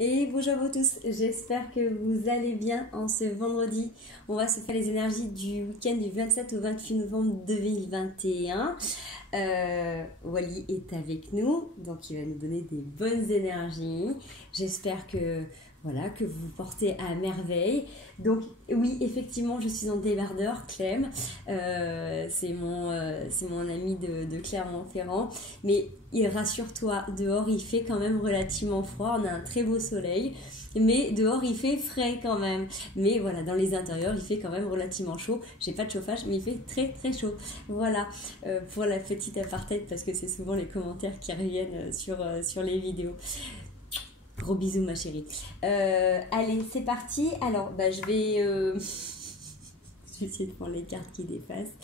Et bonjour à vous tous, j'espère que vous allez bien en ce vendredi. On va se faire les énergies du week-end du 27 au 28 novembre 2021. Wally est avec nous, donc il va nous donner des bonnes énergies. J'espère que que vous vous portez à merveille. Donc oui, effectivement, je suis en débardeur, Clem. C'est mon ami de Clermont-Ferrand. Mais rassure-toi, dehors il fait quand même relativement froid. On a un très beau soleil. Mais dehors il fait frais quand même. Mais voilà, dans les intérieurs il fait quand même relativement chaud. J'ai pas de chauffage, mais il fait très très chaud. Voilà, pour la petite aparté, parce que c'est souvent les commentaires qui reviennent sur les vidéos. Gros bisous ma chérie. Allez, c'est parti. Alors, je vais essayer de prendre les cartes qui dépassent.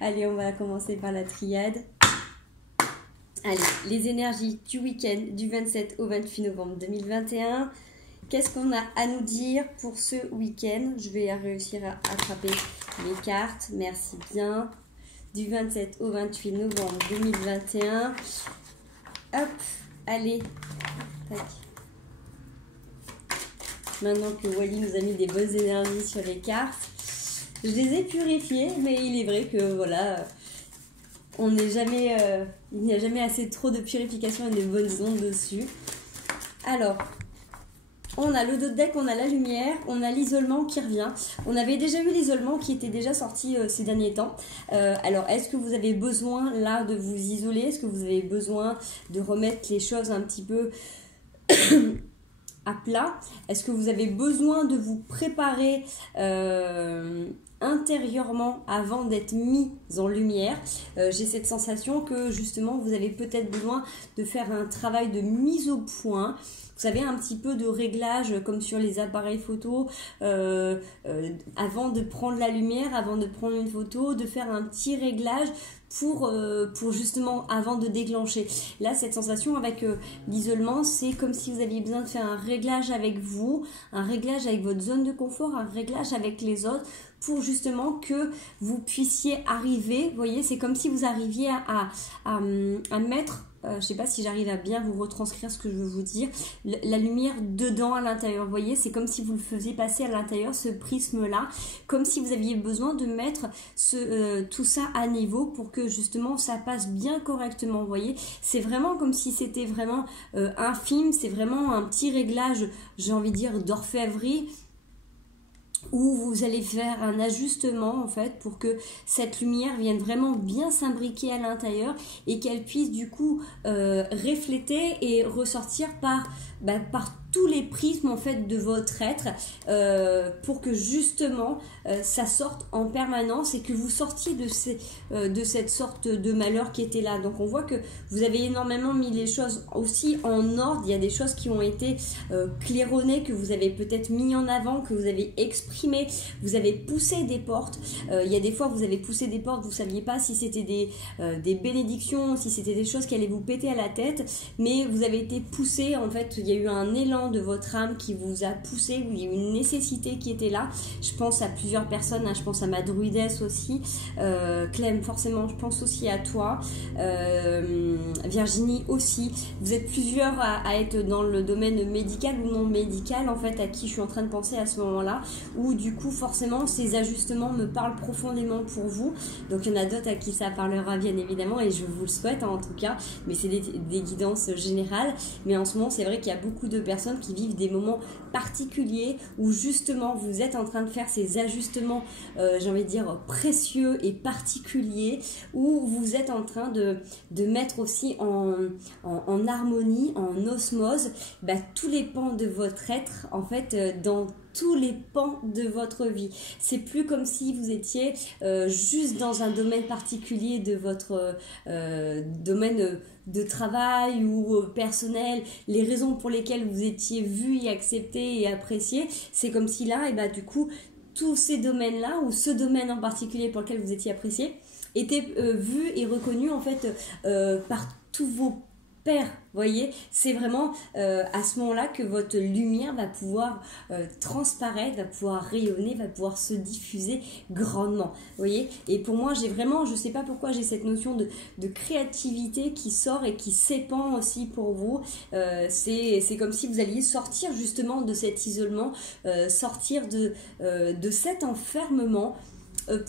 Allez, on va commencer par la triade. Allez, les énergies du week-end du 27 au 28 novembre 2021. Qu'est-ce qu'on a à nous dire pour ce week-end? Je vais réussir à attraper les cartes. Merci bien. Du 27 au 28 novembre 2021. Hop, allez. Tac. Maintenant que Wally nous a mis des bonnes énergies sur les cartes, je les ai purifiées, mais il est vrai que voilà, il n'y a jamais assez trop de purification et de bonnes ondes dessus. Alors, on a le dos de deck, on a la lumière, on a l'isolement qui revient. On avait déjà eu l'isolement qui était déjà sorti ces derniers temps. Alors, est-ce que vous avez besoin là de vous isoler? Est-ce que vous avez besoin de remettre les choses un petit peu à plat? Est-ce que vous avez besoin de vous préparer intérieurement avant d'être mis en lumière? J'ai cette sensation que justement vous avez peut-être besoin de faire un travail de mise au point. Vous savez, un petit peu de réglage comme sur les appareils photo, avant de prendre la lumière, avant de prendre une photo, de faire un petit réglage pour justement avant de déclencher. Là, cette sensation avec l'isolement, c'est comme si vous aviez besoin de faire un réglage avec vous, un réglage avec votre zone de confort, un réglage avec les autres pour justement que vous puissiez arriver. Vous voyez, c'est comme si vous arriviez à mettre... je ne sais pas si j'arrive à bien vous retranscrire ce que je veux vous dire. La lumière dedans, à l'intérieur. Vous voyez, c'est comme si vous le faisiez passer à l'intérieur, ce prisme-là. Comme si vous aviez besoin de mettre tout ça à niveau pour que justement ça passe bien correctement. Vous voyez, c'est vraiment comme si c'était vraiment un film. C'est vraiment un petit réglage, j'ai envie de dire, d'orfèvrerie, où vous allez faire un ajustement en fait pour que cette lumière vienne vraiment bien s'imbriquer à l'intérieur et qu'elle puisse du coup refléter et ressortir par tous les prismes en fait de votre être, pour que justement ça sorte en permanence et que vous sortiez de cette sorte de malheur qui était là. Donc on voit que vous avez énormément mis les choses aussi en ordre. Il y a des choses qui ont été claironnées, que vous avez peut-être mis en avant, que vous avez exprimé, vous avez poussé des portes. Il y a des fois vous avez poussé des portes, vous ne saviez pas si c'était des bénédictions, si c'était des choses qui allaient vous péter à la tête, mais vous avez été poussé. En fait, il y a eu un élan de votre âme qui vous a poussé, où il y a eu une nécessité qui était là. Je pense à plusieurs personnes, hein, je pense à ma druidesse aussi, Clem forcément, je pense aussi à toi, Virginie aussi. Vous êtes plusieurs à être dans le domaine médical ou non médical en fait, à qui je suis en train de penser à ce moment-là, où du coup forcément ces ajustements me parlent profondément pour vous. Donc il y en a d'autres à qui ça parlera bien évidemment, et je vous le souhaite hein, en tout cas, mais c'est des guidances générales. Mais en ce moment c'est vrai qu'il y a beaucoup de personnes qui vivent des moments particuliers où justement vous êtes en train de faire ces ajustements, j'ai envie de dire précieux et particuliers, où vous êtes en train de mettre aussi en harmonie, en osmose, tous les pans de votre être en fait, dans tous les pans de votre vie. C'est plus comme si vous étiez juste dans un domaine particulier de votre domaine de travail ou personnel, les raisons pour lesquelles vous étiez vu et accepté et apprécié. C'est comme si là, du coup, tous ces domaines-là, ou ce domaine en particulier pour lequel vous étiez apprécié, était vu et reconnu en fait par tous vos voyez, c'est vraiment à ce moment-là que votre lumière va pouvoir transparaître, va pouvoir rayonner, va pouvoir se diffuser grandement, voyez. Et pour moi, j'ai vraiment, je sais pas pourquoi, j'ai cette notion de créativité qui sort et qui s'épand aussi pour vous. C'est comme si vous alliez sortir justement de cet isolement, sortir de cet enfermement,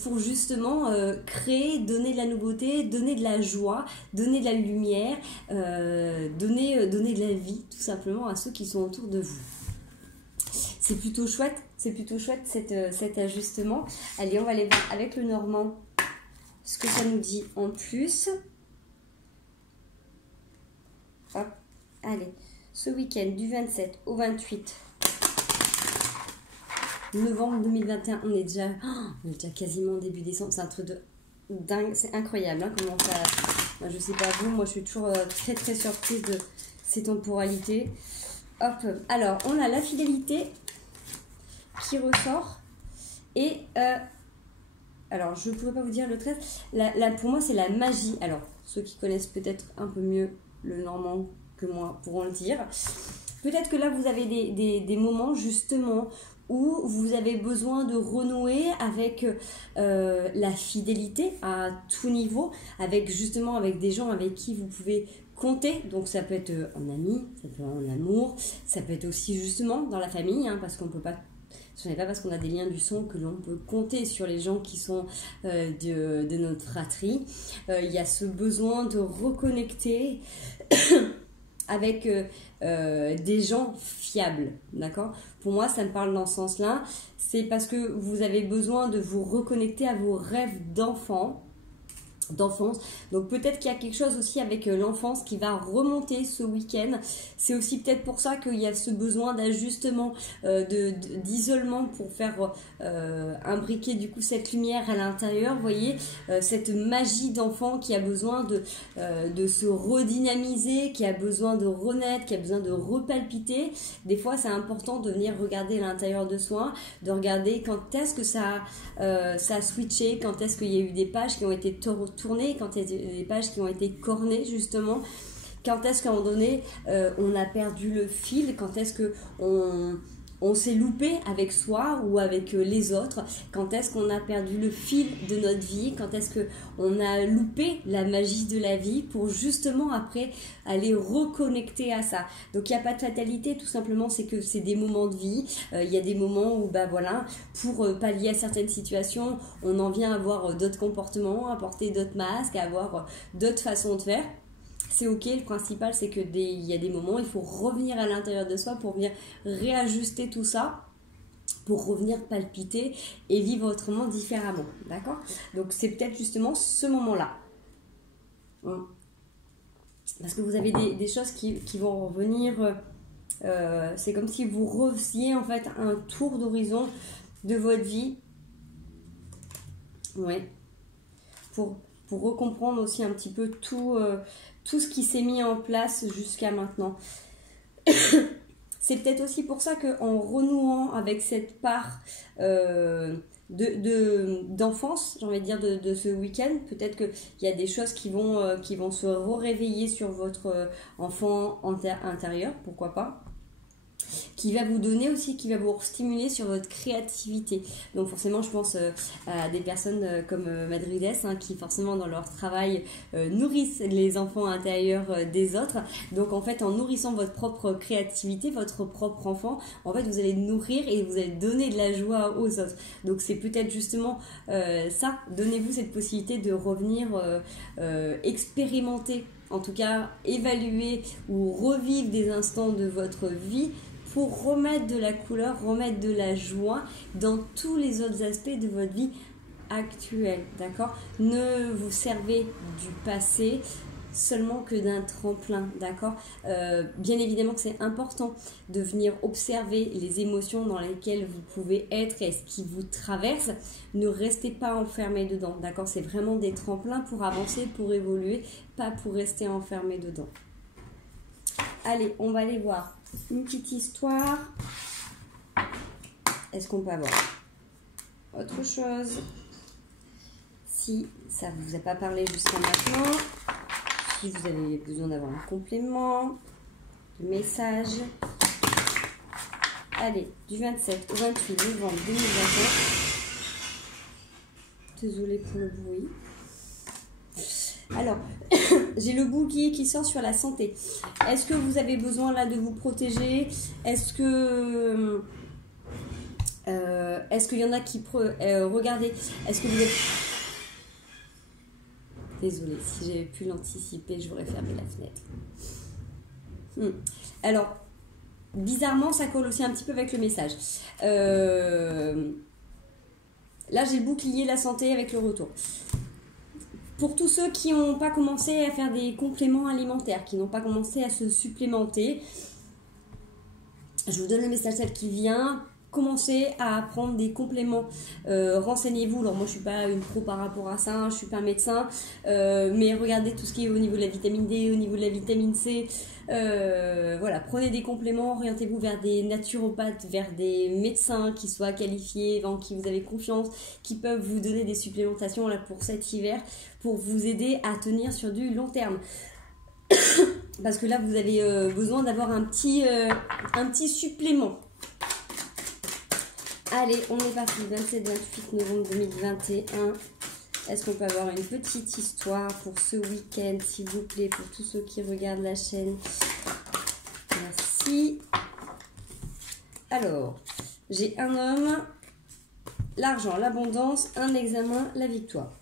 pour justement créer, donner de la nouveauté, donner de la joie, donner de la lumière, donner de la vie tout simplement à ceux qui sont autour de vous. C'est plutôt chouette cet ajustement. Allez, on va aller voir avec le Normand ce que ça nous dit en plus. Hop, allez, ce week-end du 27 au 28 novembre 2021, on est déjà quasiment début décembre, c'est un truc de dingue, c'est incroyable, hein, comment ça, moi, je sais pas vous, moi je suis toujours très très surprise de ces temporalités. Hop, alors on a la fidélité qui ressort et alors je ne pourrais pas vous dire le 13, pour moi c'est la magie. Alors ceux qui connaissent peut-être un peu mieux le Normand que moi pourront le dire. Peut-être que là vous avez des moments justement où vous avez besoin de renouer avec la fidélité à tout niveau, avec des gens avec qui vous pouvez compter. Donc ça peut être en ami, ça peut être en amour, ça peut être aussi justement dans la famille, hein, parce qu'on peut pas, ce n'est pas parce qu'on a des liens du sang que l'on peut compter sur les gens qui sont de notre fratrie. Il y a ce besoin de reconnecter avec des gens fiables, d'accord? Pour moi, ça me parle dans ce sens-là. C'est parce que vous avez besoin de vous reconnecter à vos rêves d'enfance. Donc peut-être qu'il y a quelque chose aussi avec l'enfance qui va remonter ce week-end. C'est aussi peut-être pour ça qu'il y a ce besoin d'ajustement, d'isolement pour faire imbriquer du coup cette lumière à l'intérieur. Vous voyez, cette magie d'enfant qui a besoin de se redynamiser, qui a besoin de renaître, qui a besoin de repalpiter. Des fois, c'est important de venir regarder l'intérieur de soi, de regarder quand est-ce que ça a switché, quand est-ce qu'il y a eu des pages qui ont été tournées, quand il y a des pages qui ont été cornées justement, quand est-ce qu'à un moment donné on a perdu le fil, quand est-ce que on s'est loupé avec soi ou avec les autres, quand est-ce qu'on a perdu le fil de notre vie, quand est-ce qu'on a loupé la magie de la vie pour justement après aller reconnecter à ça. Donc il n'y a pas de fatalité, tout simplement c'est que c'est des moments de vie, il y a des moments où bah voilà, pour pallier à certaines situations, on en vient à avoir d'autres comportements, à porter d'autres masques, à avoir d'autres façons de faire. C'est ok, le principal c'est que il y a des moments, il faut revenir à l'intérieur de soi pour venir réajuster tout ça, pour revenir palpiter et vivre autrement, différemment, d'accord? Donc c'est peut-être justement ce moment-là. Parce que vous avez des choses qui vont revenir, c'est comme si vous refaisiez en fait un tour d'horizon de votre vie. Ouais. Pour recomprendre aussi un petit peu tout ce qui s'est mis en place jusqu'à maintenant. C'est peut-être aussi pour ça qu'en renouant avec cette part d'enfance, j'ai envie de dire, de ce week-end, peut-être qu'il y a des choses qui vont se réveiller sur votre enfant intérieur, pourquoi pas, qui va vous donner aussi, qui va vous stimuler sur votre créativité. Donc forcément, je pense à des personnes comme Madrides, hein, qui forcément dans leur travail nourrissent les enfants intérieurs des autres. Donc en fait, en nourrissant votre propre créativité, votre propre enfant, en fait, vous allez nourrir et vous allez donner de la joie aux autres. Donc c'est peut-être justement ça, donnez-vous cette possibilité de revenir expérimenter, en tout cas évaluer ou revivre des instants de votre vie pour remettre de la couleur, remettre de la joie dans tous les autres aspects de votre vie actuelle, d'accord? Ne vous servez du passé seulement que d'un tremplin, d'accord? Bien évidemment que c'est important de venir observer les émotions dans lesquelles vous pouvez être et ce qui vous traverse. Ne restez pas enfermé dedans, d'accord? C'est vraiment des tremplins pour avancer, pour évoluer, pas pour rester enfermé dedans. Allez, on va aller voir une petite histoire. Est-ce qu'on peut avoir autre chose? Si ça ne vous a pas parlé jusqu'à maintenant, si vous avez besoin d'avoir un complément, de message. Allez, du 27 au 28 novembre 2021. Désolée pour le bruit. Alors, j'ai le bouclier qui sort sur la santé. Est-ce que vous avez besoin là de vous protéger? Est-ce qu'il y en a qui... regardez, est-ce que vous êtes... Désolée, si j'avais pu l'anticiper, j'aurais fermé la fenêtre. Alors, bizarrement, ça colle aussi un petit peu avec le message. Là, j'ai le bouclier, la santé avec le retour. Pour tous ceux qui n'ont pas commencé à faire des compléments alimentaires, qui n'ont pas commencé à se supplémenter, je vous donne le message tel qu'il vient. Commencez à prendre des compléments, renseignez-vous. Alors moi je suis pas une pro par rapport à ça, je suis pas médecin, mais regardez tout ce qui est au niveau de la vitamine D, au niveau de la vitamine C, voilà, prenez des compléments, orientez-vous vers des naturopathes, vers des médecins qui soient qualifiés, en qui vous avez confiance, qui peuvent vous donner des supplémentations là pour cet hiver, pour vous aider à tenir sur du long terme. Parce que là vous avez besoin d'avoir un petit supplément. Allez, on est parti, 27-28 novembre 2021. Est-ce qu'on peut avoir une petite histoire pour ce week-end, s'il vous plaît, pour tous ceux qui regardent la chaîne? Merci. Alors, j'ai un homme, l'argent, l'abondance, un examen, la victoire.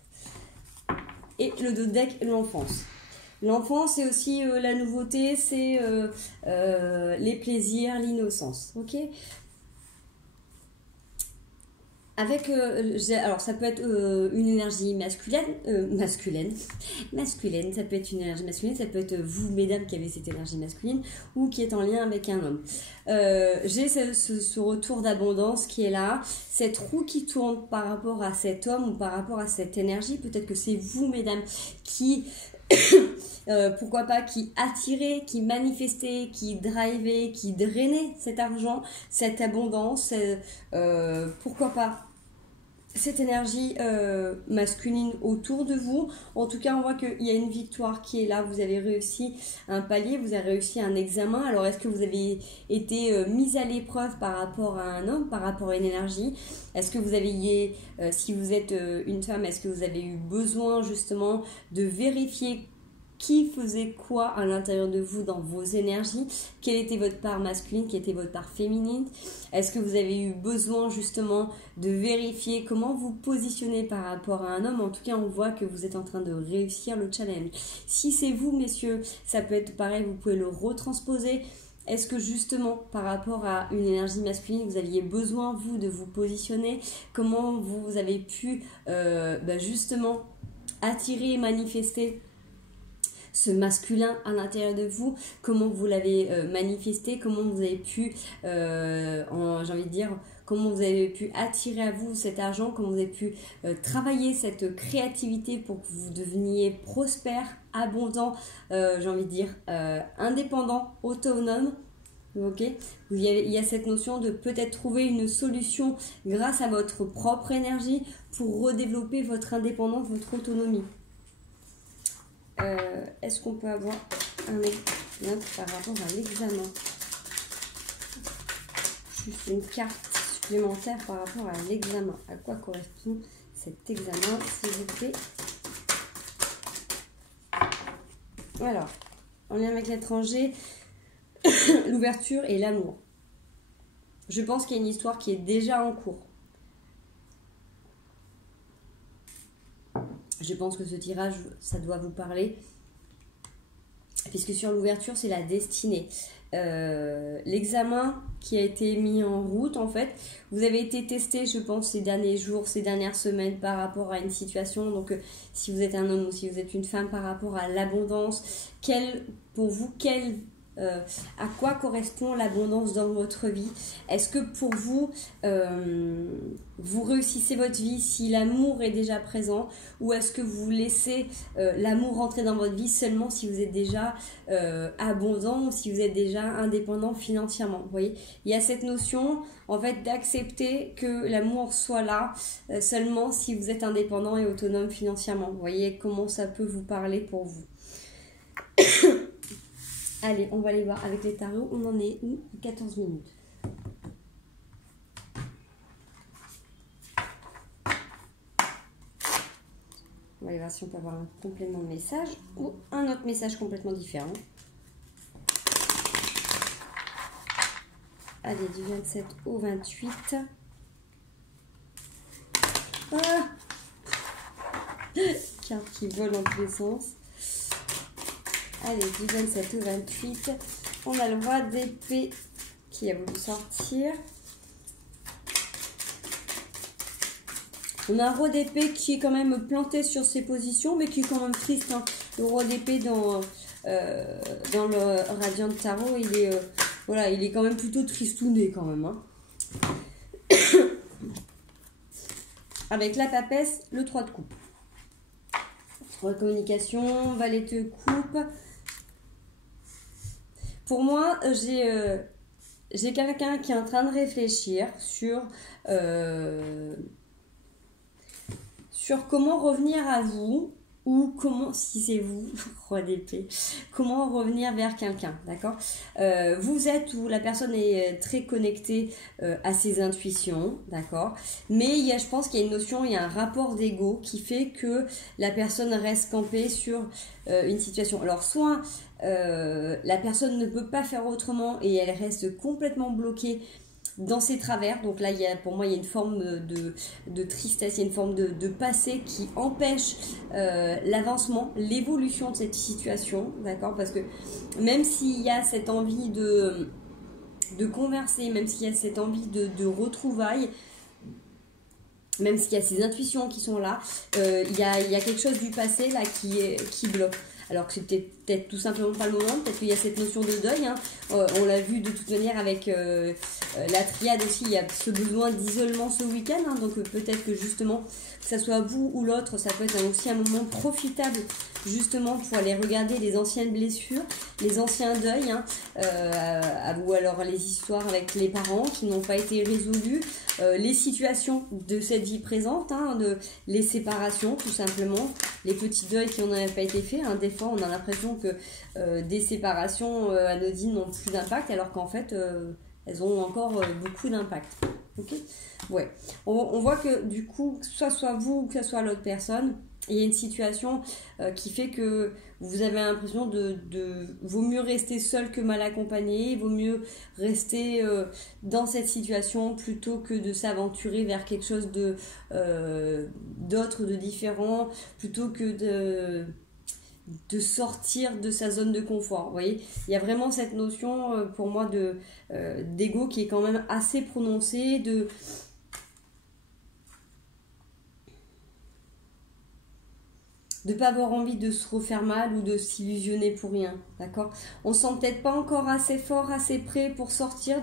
Et le dos de deck, l'enfance. L'enfance, c'est aussi la nouveauté, c'est les plaisirs, l'innocence. Ok ? Avec, alors ça peut être une énergie masculine, ça peut être une énergie masculine, ça peut être vous mesdames qui avez cette énergie masculine ou qui est en lien avec un homme. J'ai ce retour d'abondance qui est là, cette roue qui tourne par rapport à cet homme ou par rapport à cette énergie. Peut-être que c'est vous mesdames qui... pourquoi pas, qui attirait, qui manifestait, qui drivait, qui drainait cet argent, cette abondance, pourquoi pas cette énergie masculine autour de vous. En tout cas, on voit qu'il y a une victoire qui est là. Vous avez réussi un palier, vous avez réussi un examen. Alors, est-ce que vous avez été mise à l'épreuve par rapport à un homme, par rapport à une énergie? Est-ce que vous avez, si vous êtes une femme, est-ce que vous avez eu besoin justement de vérifier qui faisait quoi à l'intérieur de vous dans vos énergies? Quelle était votre part masculine? Quelle était votre part féminine? Est-ce que vous avez eu besoin justement de vérifier comment vous positionnez par rapport à un homme? En tout cas, on voit que vous êtes en train de réussir le challenge. Si c'est vous, messieurs, ça peut être pareil, vous pouvez le retransposer. Est-ce que justement, par rapport à une énergie masculine, vous aviez besoin, vous, de vous positionner? Comment vous avez pu justement attirer et manifester ce masculin à l'intérieur de vous? Comment vous l'avez manifesté? Comment vous avez pu, j'ai envie de dire, comment vous avez pu attirer à vous cet argent? Comment vous avez pu travailler cette créativité pour que vous deveniez prospère, abondant, j'ai envie de dire, indépendant, autonome? Ok, il y a cette notion de peut-être trouver une solution grâce à votre propre énergie pour redévelopper votre indépendance, votre autonomie. Est-ce qu'on peut avoir un exemple par rapport à l'examen? Juste une carte supplémentaire par rapport à l'examen. À quoi correspond cet examen, s'il vous plaît? Alors, en lien avec l'étranger, l'ouverture et l'amour. Je pense qu'il y a une histoire qui est déjà en cours. Je pense que ce tirage, ça doit vous parler. Puisque sur l'ouverture, c'est la destinée. L'examen qui a été mis en route, en fait, vous avez été testé, je pense, ces derniers jours, ces dernières semaines par rapport à une situation. Donc, si vous êtes un homme ou si vous êtes une femme, par rapport à l'abondance, pour vous, à quoi correspond l'abondance dans votre vie? Est-ce que pour vous, vous réussissez votre vie si l'amour est déjà présent, ou est-ce que vous laissez l'amour rentrer dans votre vie seulement si vous êtes déjà abondant ou si vous êtes déjà indépendant financièrement? Vous voyez, il y a cette notion en fait d'accepter que l'amour soit là seulement si vous êtes indépendant et autonome financièrement. Vous voyez comment ça peut vous parler pour vous. Allez, on va aller voir avec les tarots. On en est où? 14 minutes. On va aller voir si on peut avoir un complément de message ou un autre message complètement différent. Allez, du 27 au 28. Ah, carte qui vole dans tous les sens. Allez, du 27 au 28. On a le roi d'épée qui a voulu sortir. On a un roi d'épée qui est quand même planté sur ses positions, mais qui est quand même triste. Hein. Le roi d'épée dans le Radiant Tarot, il est, voilà, il est quand même plutôt tristouné quand même. Hein. Avec la papesse, le 3 de coupe. Communication, valet de coupe. Pour moi, j'ai quelqu'un qui est en train de réfléchir sur comment revenir à vous, ou comment, si c'est vous, roi d'épée, comment revenir vers quelqu'un, d'accord? Vous êtes, ou la personne est très connectée à ses intuitions, d'accord? Mais je pense qu'il y a une notion, il y a un rapport d'ego qui fait que la personne reste campée sur une situation. Alors, soit la personne ne peut pas faire autrement et elle reste complètement bloquée dans ses travers, donc là pour moi il y a une forme de tristesse, il y a une forme de passé qui empêche l'avancement, l'évolution de cette situation, d'accord, parce que même s'il y a cette envie de converser, même s'il y a cette envie de retrouvailles, même s'il y a ces intuitions qui sont là, il y a quelque chose du passé là qui bloque. Alors que c'est peut-être tout simplement pas le moment, peut-être qu'il y a cette notion de deuil. Hein. On l'a vu de toute manière avec la triade aussi, il y a ce besoin d'isolement ce week-end. Hein, donc peut-être que justement, que ça soit vous ou l'autre, ça peut être aussi un moment profitable justement pour aller regarder les anciennes blessures, les anciens deuils, hein, ou alors les histoires avec les parents qui n'ont pas été résolues, les situations de cette vie présente, hein, les séparations tout simplement, les petits deuils qui n'ont pas été faits. Hein. Des fois on a l'impression que des séparations anodines n'ont plus d'impact alors qu'en fait elles ont encore beaucoup d'impact. Ok, ouais. On voit que du coup, que ce soit vous ou que ce soit l'autre personne, il y a une situation qui fait que vous avez l'impression vaut mieux rester seul que mal accompagné, vaut mieux rester dans cette situation plutôt que de s'aventurer vers quelque chose d'autre, de différent, plutôt que de sortir de sa zone de confort. Vous voyez, il y a vraiment cette notion pour moi d'ego qui est quand même assez prononcée, de pas avoir envie de se refaire mal ou de s'illusionner pour rien, d'accord? On se sent peut-être pas encore assez fort, assez prêt pour sortir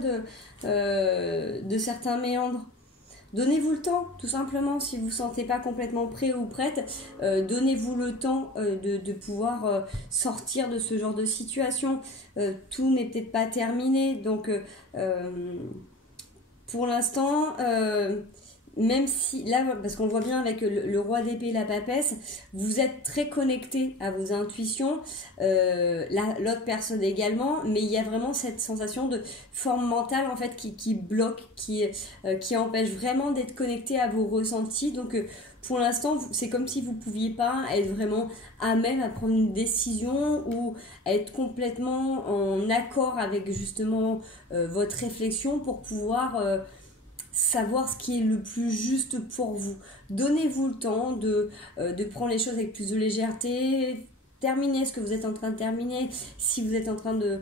de certains méandres. Donnez-vous le temps, tout simplement, si vous ne vous sentez pas complètement prêt ou prête, donnez-vous le temps de pouvoir sortir de ce genre de situation. Tout n'est peut-être pas terminé, donc pour l'instant, même si, là, parce qu'on voit bien avec le roi d'épée et la papesse, vous êtes très connecté à vos intuitions, l'autre personne également, mais il y a vraiment cette sensation de forme mentale en fait qui bloque, qui empêche vraiment d'être connecté à vos ressentis. Donc pour l'instant, c'est comme si vous ne pouviez pas être vraiment à même à prendre une décision ou à être complètement en accord avec justement votre réflexion pour pouvoir savoir ce qui est le plus juste pour vous. Donnez-vous le temps de prendre les choses avec plus de légèreté. Terminez ce que vous êtes en train de terminer. Si vous êtes en train de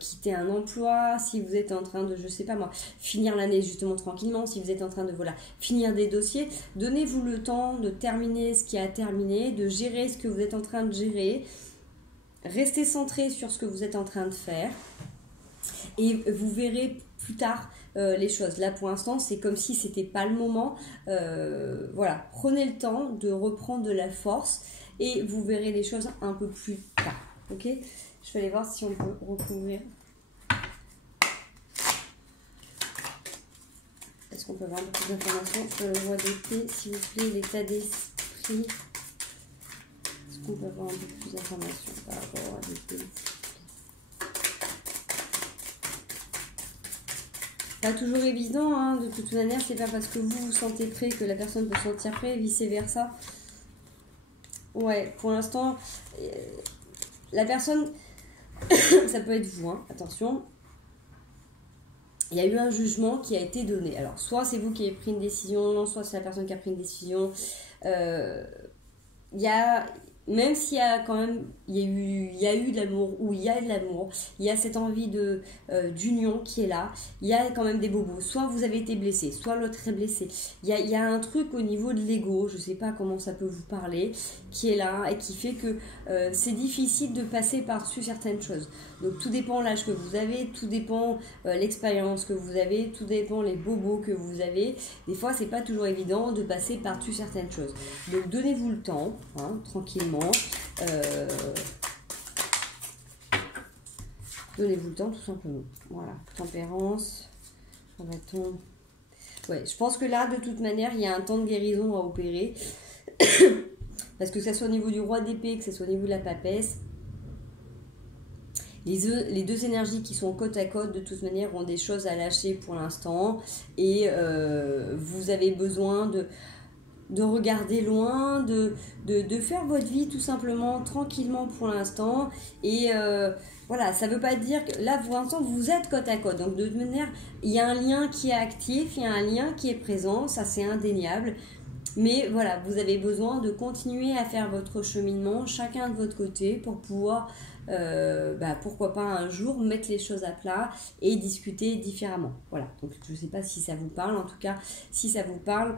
quitter un emploi, si vous êtes en train de, je sais pas moi, finir l'année justement tranquillement, si vous êtes en train de finir des dossiers, donnez-vous le temps de terminer ce qui a terminé, de gérer ce que vous êtes en train de gérer. Restez centré sur ce que vous êtes en train de faire et vous verrez plus tard les choses. Là pour l'instant c'est comme si c'était pas le moment. Voilà, prenez le temps de reprendre de la force et vous verrez les choses un peu plus tard. Ok, je vais aller voir si on peut recouvrir. Est-ce qu'on peut avoir beaucoup d'informations sur le roi d'épée, s'il vous plaît, l'état d'esprit? Est-ce qu'on peut avoir un peu plus d'informations par rapport à des pays. Pas toujours évident, hein, de toute manière, c'est pas parce que vous vous sentez prêt que la personne peut se sentir prêt, et vice versa. Ouais, pour l'instant, la personne, ça peut être vous, hein, attention. Il y a eu un jugement qui a été donné. Alors, soit c'est vous qui avez pris une décision, soit c'est la personne qui a pris une décision. Il y a, même s'il y a quand même, il y a eu de l'amour, ou il y a de l'amour, il y a cette envie d'union qui est là, il y a quand même des bobos. Soit vous avez été blessé, soit l'autre est blessé. Il y a un truc au niveau de l'ego, je sais pas comment ça peut vous parler, qui est là et qui fait que c'est difficile de passer par-dessus certaines choses. Donc tout dépend l'âge que vous avez, tout dépend l'expérience que vous avez, tout dépend les bobos que vous avez. Des fois, c'est pas toujours évident de passer par-dessus certaines choses. Donc donnez-vous le temps, hein, tranquillement. Donnez-vous le temps, tout simplement. Voilà, tempérance, bâton. Ouais, je pense que là, de toute manière, il y a un temps de guérison à opérer. Parce que ça soit au niveau du roi d'épée, que ça soit au niveau de la papesse, les deux énergies qui sont côte à côte, de toute manière, ont des choses à lâcher pour l'instant. Et vous avez besoin de regarder loin, de faire votre vie tout simplement, tranquillement pour l'instant. Et voilà, ça ne veut pas dire que là, pour l'instant, vous êtes côte à côte. Donc, de toute manière, il y a un lien qui est actif, il y a un lien qui est présent, ça c'est indéniable. Mais voilà, vous avez besoin de continuer à faire votre cheminement, chacun de votre côté, pour pouvoir, pourquoi pas un jour, mettre les choses à plat et discuter différemment. Voilà, donc je ne sais pas si ça vous parle. En tout cas, si ça vous parle,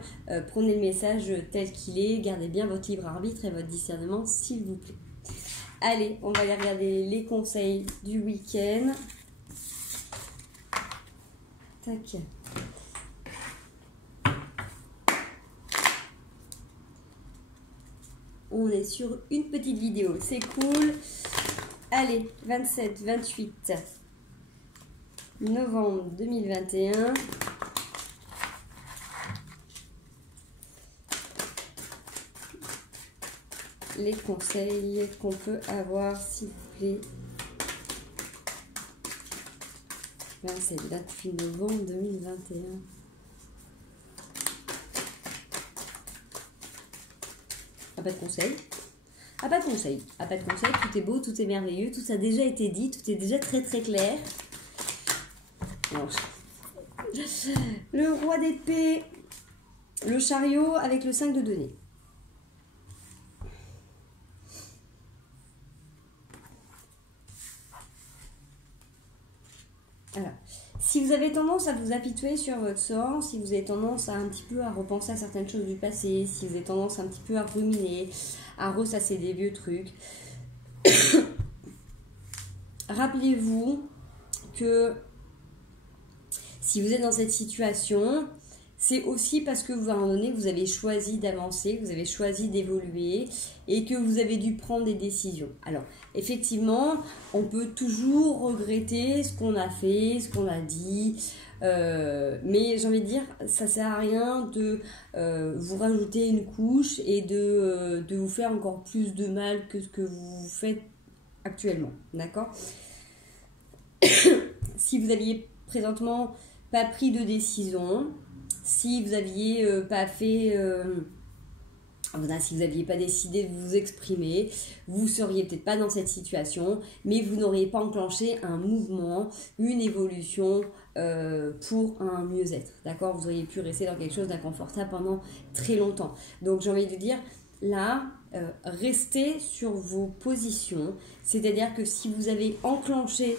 prenez le message tel qu'il est, gardez bien votre libre arbitre et votre discernement, s'il vous plaît. Allez, on va aller regarder les conseils du week-end. Tac. On est sur une petite vidéo, c'est cool. Allez, 27-28 novembre 2021. Les conseils qu'on peut avoir, s'il vous plaît. 27-28 novembre 2021. Pas de conseils. Pas de conseils. Pas de conseils. Tout est beau, tout est merveilleux, tout a déjà été dit, tout est déjà très très clair. Non. Le roi d'épée, le chariot avec le 5 de denier. Alors, si vous avez tendance à vous apitoyer sur votre sort, si vous avez tendance à un petit peu à repenser à certaines choses du passé, si vous avez tendance un petit peu à ruminer, à ressasser des vieux trucs, rappelez-vous que si vous êtes dans cette situation, c'est aussi parce que vous, à un moment donné, vous avez choisi d'avancer, vous avez choisi d'évoluer et que vous avez dû prendre des décisions. Alors, effectivement, on peut toujours regretter ce qu'on a fait, ce qu'on a dit, mais j'ai envie de dire, ça sert à rien de vous rajouter une couche et de vous faire encore plus de mal que ce que vous faites actuellement, d'accord? Si vous aviez présentement pas pris de décision, si vous aviez pas fait, si vous n'aviez pas décidé de vous exprimer, vous seriez peut-être pas dans cette situation, mais vous n'auriez pas enclenché un mouvement, une évolution pour un mieux-être, d'accord? Vous auriez pu rester dans quelque chose d'inconfortable pendant très longtemps. Donc j'ai envie de dire, là, restez sur vos positions, c'est-à-dire que si vous avez enclenché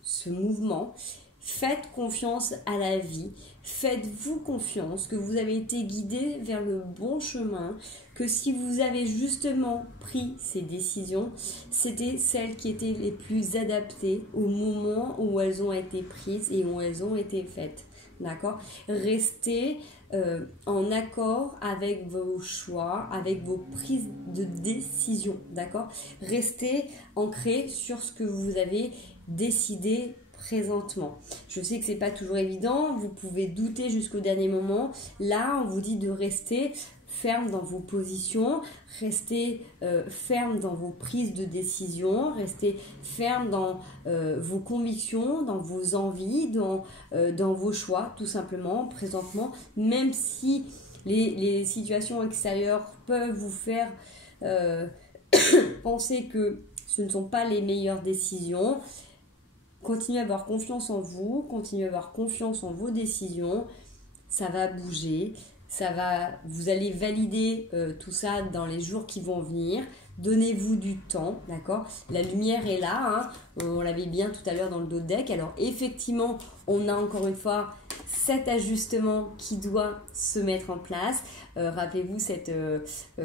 ce mouvement, faites confiance à la vie, faites-vous confiance que vous avez été guidé vers le bon chemin, que si vous avez justement pris ces décisions, c'était celles qui étaient les plus adaptées au moment où elles ont été prises et où elles ont été faites. D'accord? Restez en accord avec vos choix, avec vos prises de décision. D'accord? Restez ancré sur ce que vous avez décidé présentement. Je sais que c'est pas toujours évident, vous pouvez douter jusqu'au dernier moment. Là, on vous dit de rester ferme dans vos positions, restez ferme dans vos prises de décision, restez ferme dans vos convictions, dans vos envies, dans vos choix, tout simplement, présentement, même si les situations extérieures peuvent vous faire penser que ce ne sont pas les meilleures décisions. Continuez à avoir confiance en vous, continuez à avoir confiance en vos décisions, ça va bouger, vous allez valider tout ça dans les jours qui vont venir. Donnez-vous du temps, d'accord? La lumière est là, hein, on l'avait bien tout à l'heure dans le dos de deck. Alors effectivement, on a encore une fois cet ajustement qui doit se mettre en place. Rappelez-vous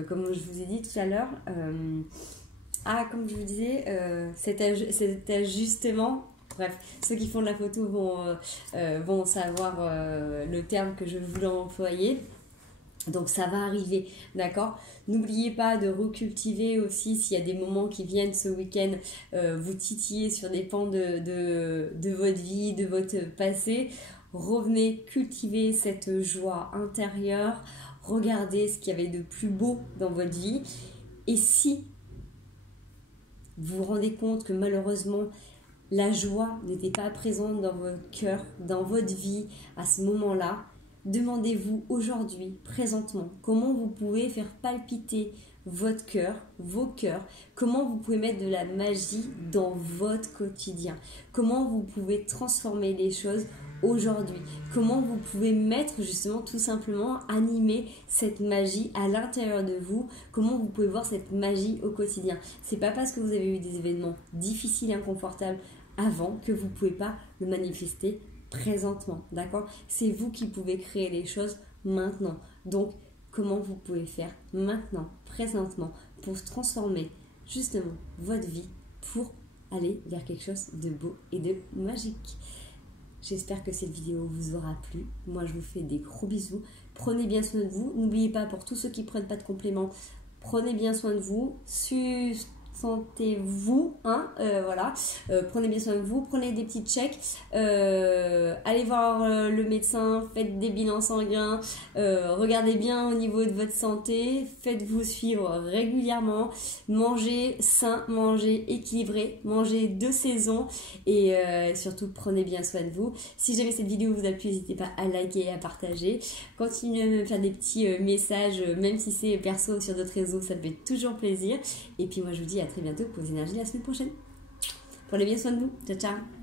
comme je vous ai dit tout à l'heure, comme je vous disais, cet ajustement. Bref, ceux qui font de la photo vont savoir le terme que je voulais employer. Donc ça va arriver, d'accord? N'oubliez pas de recultiver aussi, s'il y a des moments qui viennent ce week-end, vous titiller sur des pans de votre vie, de votre passé. Revenez cultiver cette joie intérieure, regardez ce qu'il y avait de plus beau dans votre vie. Et si vous vous rendez compte que malheureusement, la joie n'était pas présente dans votre cœur, dans votre vie à ce moment-là, demandez-vous aujourd'hui, présentement, comment vous pouvez faire palpiter votre cœur, vos cœurs, comment vous pouvez mettre de la magie dans votre quotidien, comment vous pouvez transformer les choses aujourd'hui, comment vous pouvez mettre justement tout simplement, animer cette magie à l'intérieur de vous, comment vous pouvez voir cette magie au quotidien. C'est pas parce que vous avez eu des événements difficiles et inconfortables avant que vous ne pouvez pas le manifester présentement, d'accord? C'est vous qui pouvez créer les choses maintenant. Donc, comment vous pouvez faire maintenant, présentement, pour transformer justement votre vie, pour aller vers quelque chose de beau et de magique. J'espère que cette vidéo vous aura plu. Moi, je vous fais des gros bisous. Prenez bien soin de vous. N'oubliez pas, pour tous ceux qui ne prennent pas de compléments, prenez bien soin de vous. Sentez-vous, voilà. Prenez bien soin de vous, prenez des petits checks, allez voir le médecin, faites des bilans sanguins, regardez bien au niveau de votre santé, faites-vous suivre régulièrement, mangez sain, mangez équilibré, mangez de saison et surtout prenez bien soin de vous. Si jamais cette vidéo vous a plu, n'hésitez pas à liker et à partager. Continuez à me faire des petits messages, même si c'est perso sur d'autres réseaux, ça me fait toujours plaisir. Et puis moi je vous dis à très bientôt pour les énergies la semaine prochaine. Prenez bien soin de vous. Ciao, ciao.